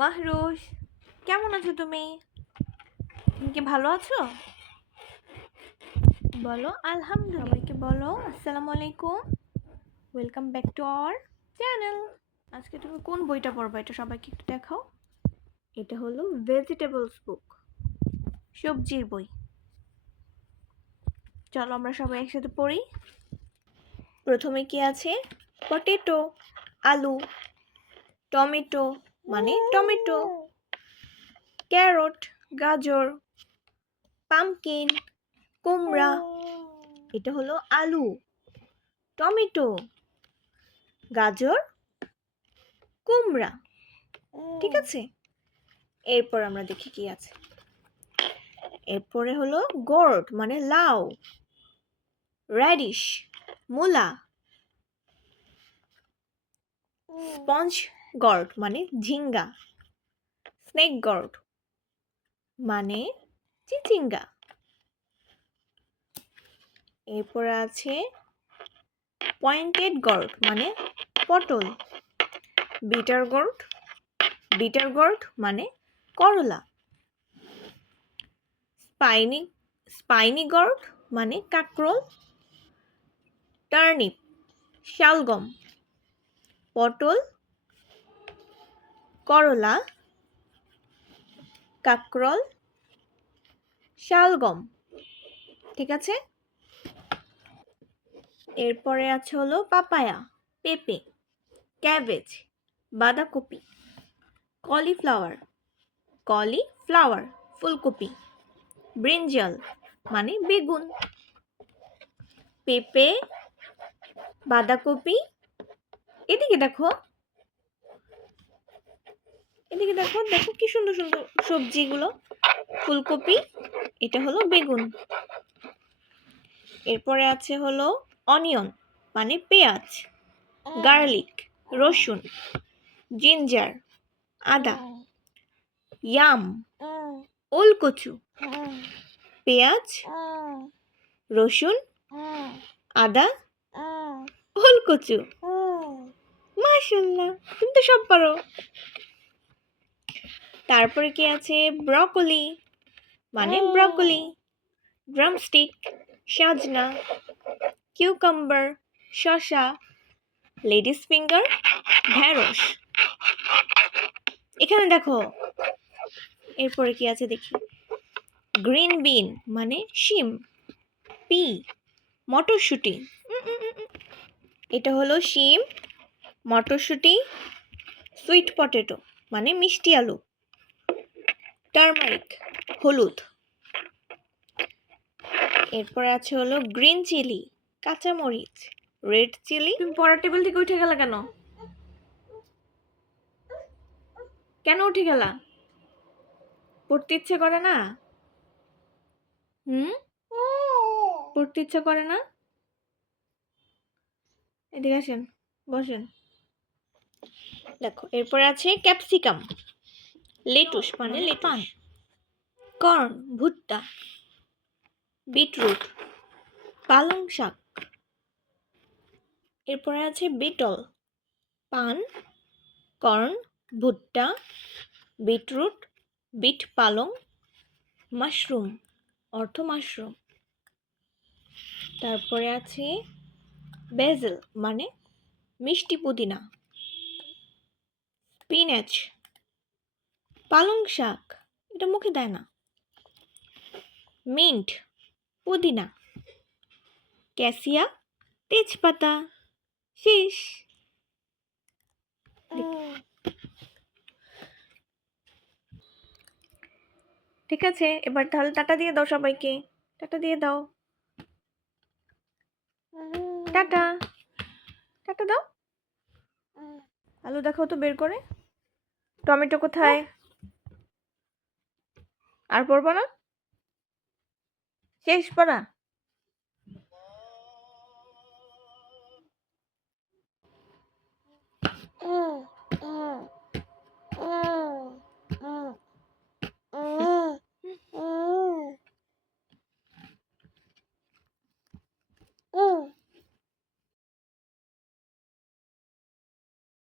মাহরুষ কেমন আছো তুমি? তুমি কি ভালো আছো? বলো, আলহামদুলিল্লাহ। বলো, আসসালামু আলাইকুম। Welcome back to our channel আজকে তুমি কোন বইটা পড়বা? এটা সবাইকে একটু দেখাও। এটা হলো ভেজিটেবলস বুক সবজির বই। চলো আমরা সবাই একসাথে পড়ি। প্রথমে কি আছে? পটেটো আলু, টমেটো মানে টমেটো, ক্যারট, গাজর, পামকিন, কুমড়া, এটা হলো আলু, টমেটো, গাজর, কুমড়া, ঠিক আছে? এরপর আমরা দেখি কি আছে। এরপরে হলো গোর্ড মানে লাউ র্যাডিশ মূলা, স্পঞ্জ গর্ড মানে ঝিঙ্গা। স্নেক গর্ড মানে চিচিঙ্গা। এরপর আছে পয়েন্টেড গর্ড মানে পটল। বিটার গর্ড বিটার গর্ড মানে করলা। স্পাইনি স্পাইনি গর্ড মানে কাকরোল। টার্নিপ, শালগম। পটল করলা, কাকরল, শালগম, ঠিক আছে? এরপরে আছে হলো পাপায়া, পেঁপে, ক্যাবেজ, বাঁধাকপি, কলিফ্লাওয়ার কলিফ্লাওয়ার, ফুলকপি, ব্রিঞ্জাল মানে বেগুন। পেঁপে, বাঁধাকপি, এদিকে দেখো এদিকে দেখো দেখো কি সুন্দর সুন্দর সবজিগুলো। ফুলকপি, এটা হলো বেগুন। এরপরে আছে হলো অনিয়ন মানে পেঁয়াজ, গার্লিক, রসুন, জিঞ্জার, আদা, ইয়াম, ওলকচু, পেঁয়াজ, রসুন, আদা, ওলকচু। মাশাল্লাহ তুমি তো সব পারো। তারপরে কি আছে? ব্রকলি। মানে ব্রকলি। ড্রামস্টিক। সাজনা। কিউকাম্বার। শসা লেডিস ফিঙ্গার। ঢ্যাঁড়স। এখানে দেখো। এরপরে কি আছে দেখি? গ্রিন বিন মানে শিম। পি। মটরশুঁটি। এটা হলো শিম মটরশুঁটি সুইট পটেটো মানে মিষ্টি আলু। টারমারিক হলুদ। এরপরে আছে হলো গ্রিন চিলি কাঁচামরিচ রেড চিলি। তুমি পড়ার টেবিল থেকে উঠে গেলা কেন? কেন উঠে গেলা? পড়তে ইচ্ছে করে না? হুম? পড়তে ইচ্ছে করে না? এদিকে আসেন বসেন। দেখো এরপরে আছে ক্যাপসিকাম। লেটুস মানে লেপান কর্ন ভুট্টা। বিটরুট পালং শাক। এরপরে আছে বিটল। পান কর্ন ভুট্টা বিটরুট বিট পালং মাশরুম অর্থ মাশরুম। তারপরে আছে বেজেল মানে মিষ্টি পুদিনা। স্পিনাচ পালং শাক এটা মুখে দেয় না। মিন্ট পুদিনা ক্যাসিয়া তেজপাতা শেষ ঠিক আছে এবার তাহলে টাটা দিয়ে দাও সবাইকে। টাটা দিয়ে দাও। টাটা। টাটা দাও। আলু দেখাও তো বের করে। টমেটো কোথায়? আর পড়ব না? শেষ পড়া?